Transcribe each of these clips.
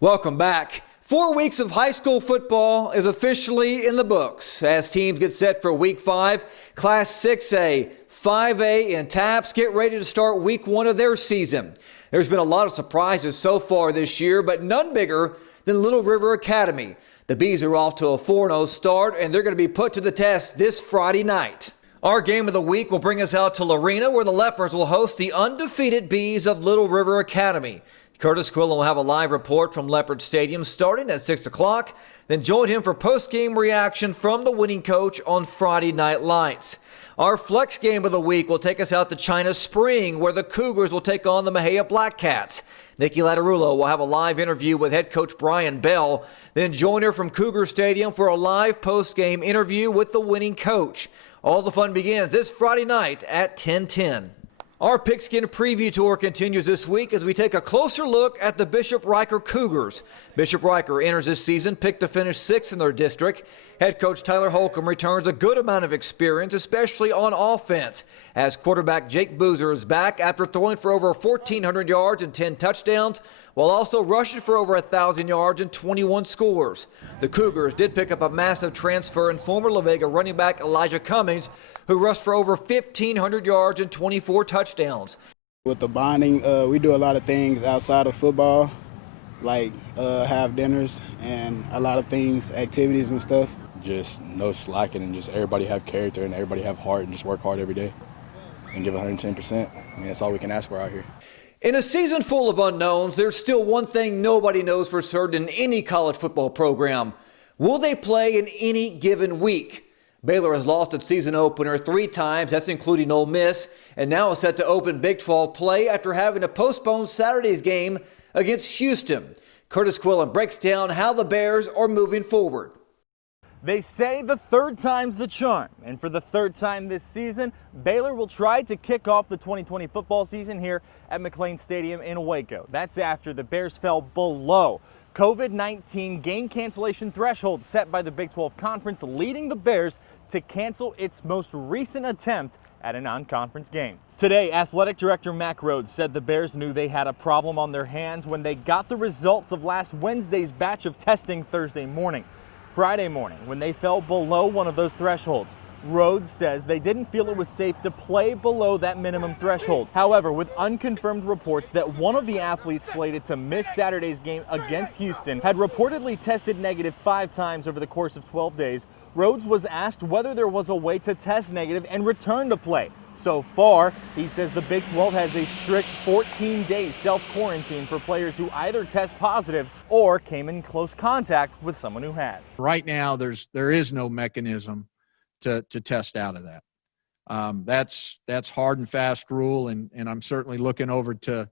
Welcome back. 4 weeks of high school football is officially in the books as teams get set for Week 5. Class 6A, 5A, and TAPS get ready to start Week 1 of their season. There's been a lot of surprises so far this year, but none bigger than Little River Academy. The Bees are off to a 4-0 start, and they're going to be put to the test this Friday night. Our game of the week will bring us out to Lorena, where the Leopards will host the undefeated Bees of Little River Academy. Curtis Quillen will have a live report from Leopard Stadium starting at 6 o'clock, then join him for post-game reaction from the winning coach on Friday Night Lights. Our flex game of the week will take us out to China Spring, where the Cougars will take on the Mexia Black Cats. Nikki Lattarulo will have a live interview with head coach Brian Bell, then join her from Cougar Stadium for a live post-game interview with the winning coach. All the fun begins this Friday night at 10:10. Our Pigskin Preview Tour continues this week as we take a closer look at the Bishop Reicher Cougars. Bishop Reicher enters this season picked to finish 6th in their district. Head coach Tyler Holcomb returns a good amount of experience, especially on offense, as quarterback Jake Boozer is back after throwing for over 1,400 yards and 10 touchdowns, while also rushing for over 1,000 yards and 21 scores. The Cougars did pick up a massive transfer in former La Vega running back Elijah Cummings, who rushed for over 1,500 yards and 24 touchdowns. With the bonding, we do a lot of things outside of football, like have dinners and a lot of things, activities and stuff. Just no slacking and just everybody have character and everybody have heart and just work hard every day and give 110%. I mean, that's all we can ask for out here. In a season full of unknowns, there's still one thing nobody knows for certain in any college football program. Will they play in any given week? Baylor has lost its season opener 3 times, that's including Ole Miss, and now is set to open Big 12 play after having to postpone Saturday's game against Houston. Curtis Quillen breaks down how the Bears are moving forward. They say the third time's the charm, and for the third time this season, Baylor will try to kick off the 2020 football season here at McLean Stadium in Waco. That's after the Bears fell below COVID-19 game cancellation threshold set by the Big 12 Conference, leading the Bears to cancel its most recent attempt at a non-conference game. Today, Athletic Director Mack Rhodes said the Bears knew they had a problem on their hands when they got the results of last Wednesday's batch of testing Thursday morning. Friday morning, when they fell below one of those thresholds, Rhodes says they didn't feel it was safe to play below that minimum threshold. However, with unconfirmed reports that one of the athletes slated to miss Saturday's game against Houston had reportedly tested negative 5 times over the course of 12 days, Rhodes was asked whether there was a way to test negative and return to play. So far, he says the Big 12 has a strict 14-day self-quarantine for players who either test positive or came in close contact with someone who has. Right now, there is no mechanism to test out of that. That's hard and fast rule, and I'm certainly looking over to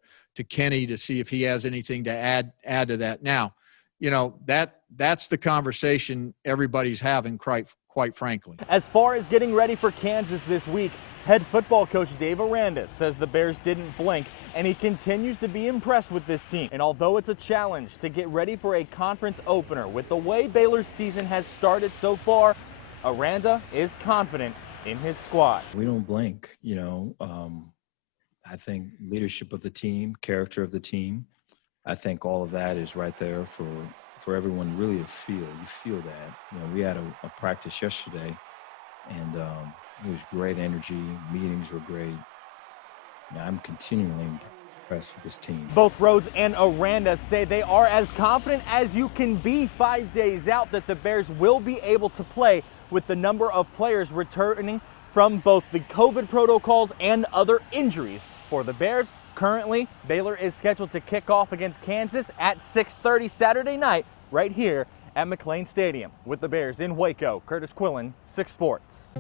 Kenny to see if he has anything to add to that. Now, you know, that's the conversation everybody's having, quite frankly. As far as getting ready for Kansas this week, head football coach Dave Aranda says the Bears didn't blink, and he continues to be impressed with this team. And although it's a challenge to get ready for a conference opener with the way Baylor's season has started so far, Aranda is confident in his squad. We don't blink, you know. I think leadership of the team, character of the team, I think all of that is right there for everyone really to feel. You feel that. You know, we had a practice yesterday, and it was great energy. Meetings were great. I'm continually impressed with this team. Both Rhodes and Aranda say they are as confident as you can be 5 days out that the Bears will be able to play with the number of players returning from both the COVID protocols and other injuries. For the Bears, currently, Baylor is scheduled to kick off against Kansas at 6:30 Saturday night right here at McLean Stadium. With the Bears in Waco, Curtis Quillen, 6 Sports.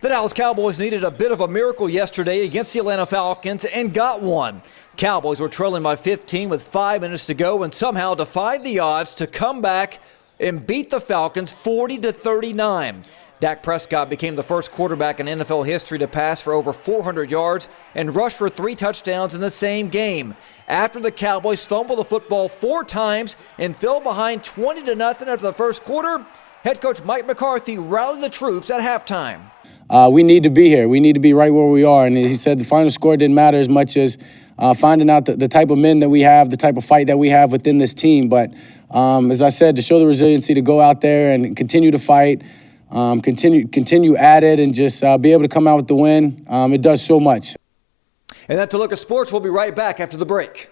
The Dallas Cowboys needed a bit of a miracle yesterday against the Atlanta Falcons and got one. Cowboys were trailing by 15 with 5 minutes to go and somehow defied the odds to come back and beat the Falcons 40-39. Dak Prescott became the first quarterback in NFL history to pass for over 400 yards and rush for 3 touchdowns in the same game. After the Cowboys fumbled the football 4 times and fell behind 20-0 after the first quarter, head coach Mike McCarthy rallied the troops at halftime. we need to be here. We need to be right where we are. And he said the final score didn't matter as much as finding out the type of men that we have, the type of fight that we have within this team. But as I said, to show the resiliency to go out there and continue to fight, continue at it, and just be able to come out with the win, it does so much. And that's a look at sports. We'll be right back after the break.